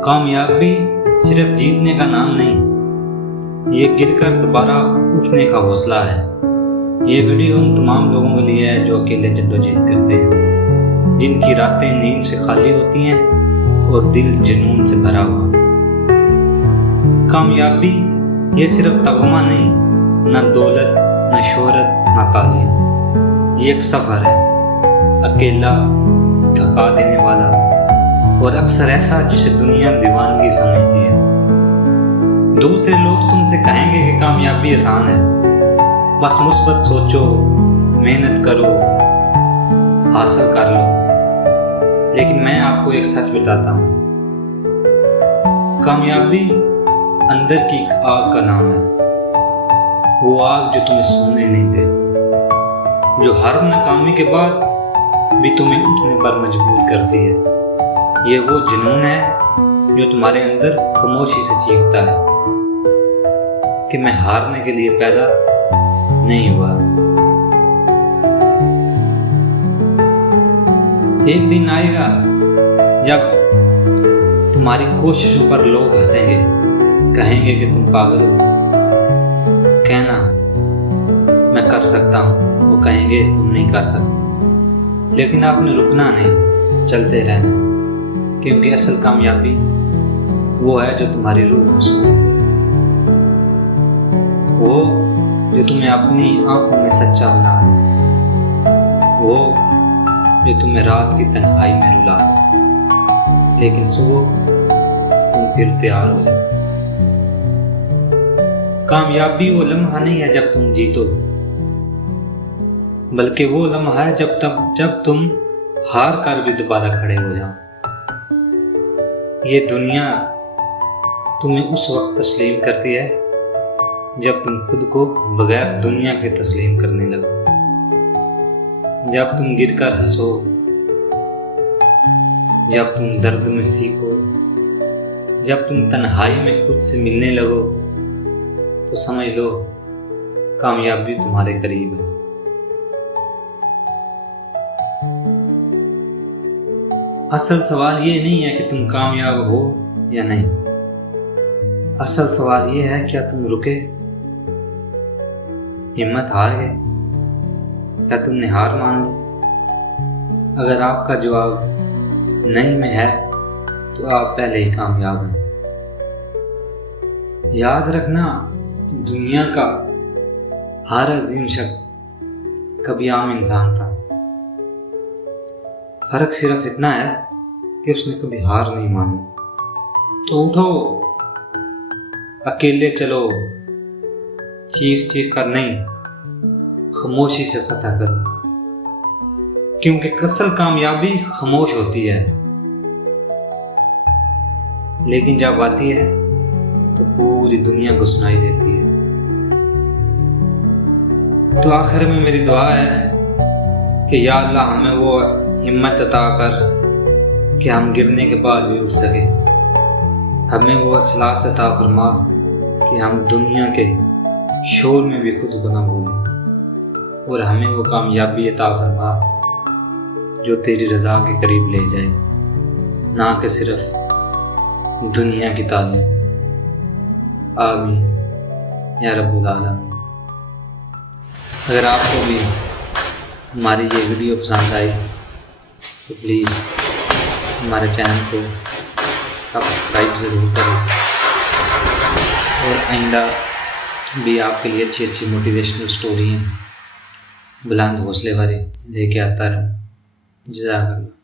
कामयाबी सिर्फ जीतने का नाम नहीं, ये गिरकर दोबारा उठने का हौसला है। ये वीडियो उन तमाम लोगों के लिए है जो अकेले जद्दोजहद करते हैं, जिनकी रातें नींद से खाली होती हैं और दिल जुनून से भरा हुआ। कामयाबी ये सिर्फ तगमा नहीं, न दौलत, न शोहरत, न ताजियाँ। ये एक सफ़र है, अकेला, थका देने वाला और अक्सर ऐसा जिसे दुनिया दीवानगी समझती है। दूसरे लोग तुमसे कहेंगे कि कामयाबी आसान है, बस मुस्बत सोचो, मेहनत करो, हासिल कर लो। लेकिन मैं आपको एक सच बताता हूँ, कामयाबी अंदर की आग का नाम है। वो आग जो तुम्हें सोने नहीं देती, जो हर नाकामी के बाद भी तुम्हें उठने पर मजबूर करती है। ये वो जुनून है जो तुम्हारे अंदर खामोशी से चीखता है कि मैं हारने के लिए पैदा नहीं हुआ। एक दिन आएगा जब तुम्हारी कोशिशों पर लोग हंसेंगे, कहेंगे कि तुम पागल हो। कहना मैं कर सकता हूँ, वो कहेंगे तुम नहीं कर सकते। लेकिन आपने रुकना नहीं, चलते रहना, क्योंकि असल कामयाबी वो है जो तुम्हारी रूह को सुकून दे, वो जो तुम्हें अपनी आंखों में सच्चा बना दे, वो जो तुम्हें रात की तन्हाई में रुला दे, लेकिन सुबह तुम फिर तैयार हो जाओ। कामयाबी वो लम्हा नहीं है जब तुम जीतो, बल्कि वो लम्हा है जब तुम हार कर भी दोबारा खड़े हो जाओ। ये दुनिया तुम्हें उस वक्त तस्लीम करती है जब तुम खुद को बगैर दुनिया के तस्लीम करने लगो। जब तुम गिरकर हंसो, जब तुम दर्द में सीखो, जब तुम तन्हाई में खुद से मिलने लगो, तो समझ लो कामयाबी तुम्हारे करीब है। असल सवाल ये नहीं है कि तुम कामयाब हो या नहीं, असल सवाल ये है क्या तुम रुके, हिम्मत हार गए, क्या तुमने हार मान ली? अगर आपका जवाब नहीं में है तो आप पहले ही कामयाब हैं। याद रखना, दुनिया का हर अजीम शख्स कभी आम इंसान था। फर्क सिर्फ इतना है कि उसने कभी हार नहीं मानी। तो उठो, अकेले चलो, चीख चीख कर नहीं, खामोशी से फतह करो, क्योंकि असल कामयाबी खामोश होती है, लेकिन जब आती है तो पूरी दुनिया को सुनाई देती है। तो आखिर में मेरी दुआ है कि या अल्लाह हमें वो हिम्मत अता कर कि हम गिरने के बाद भी उठ सके, हमें वो इखलास अता फरमा कि हम दुनिया के शोर में भी खुद को न भूलें, और हमें वो कामयाबी अता फरमा जो तेरी रज़ा के करीब ले जाए, ना कि सिर्फ दुनिया की तालीम। आमीन या रब्बुल आलमीन। अगर आपको भी हमारी ये वीडियो पसंद आई तो प्लीज़ हमारे चैनल को सब्सक्राइब ज़रूर करें, और आइंदा भी आपके लिए अच्छी अच्छी मोटिवेशनल स्टोरी हैं, बुलंद हौसले वाली लेके आता रहे। जज़ाकल्लाह।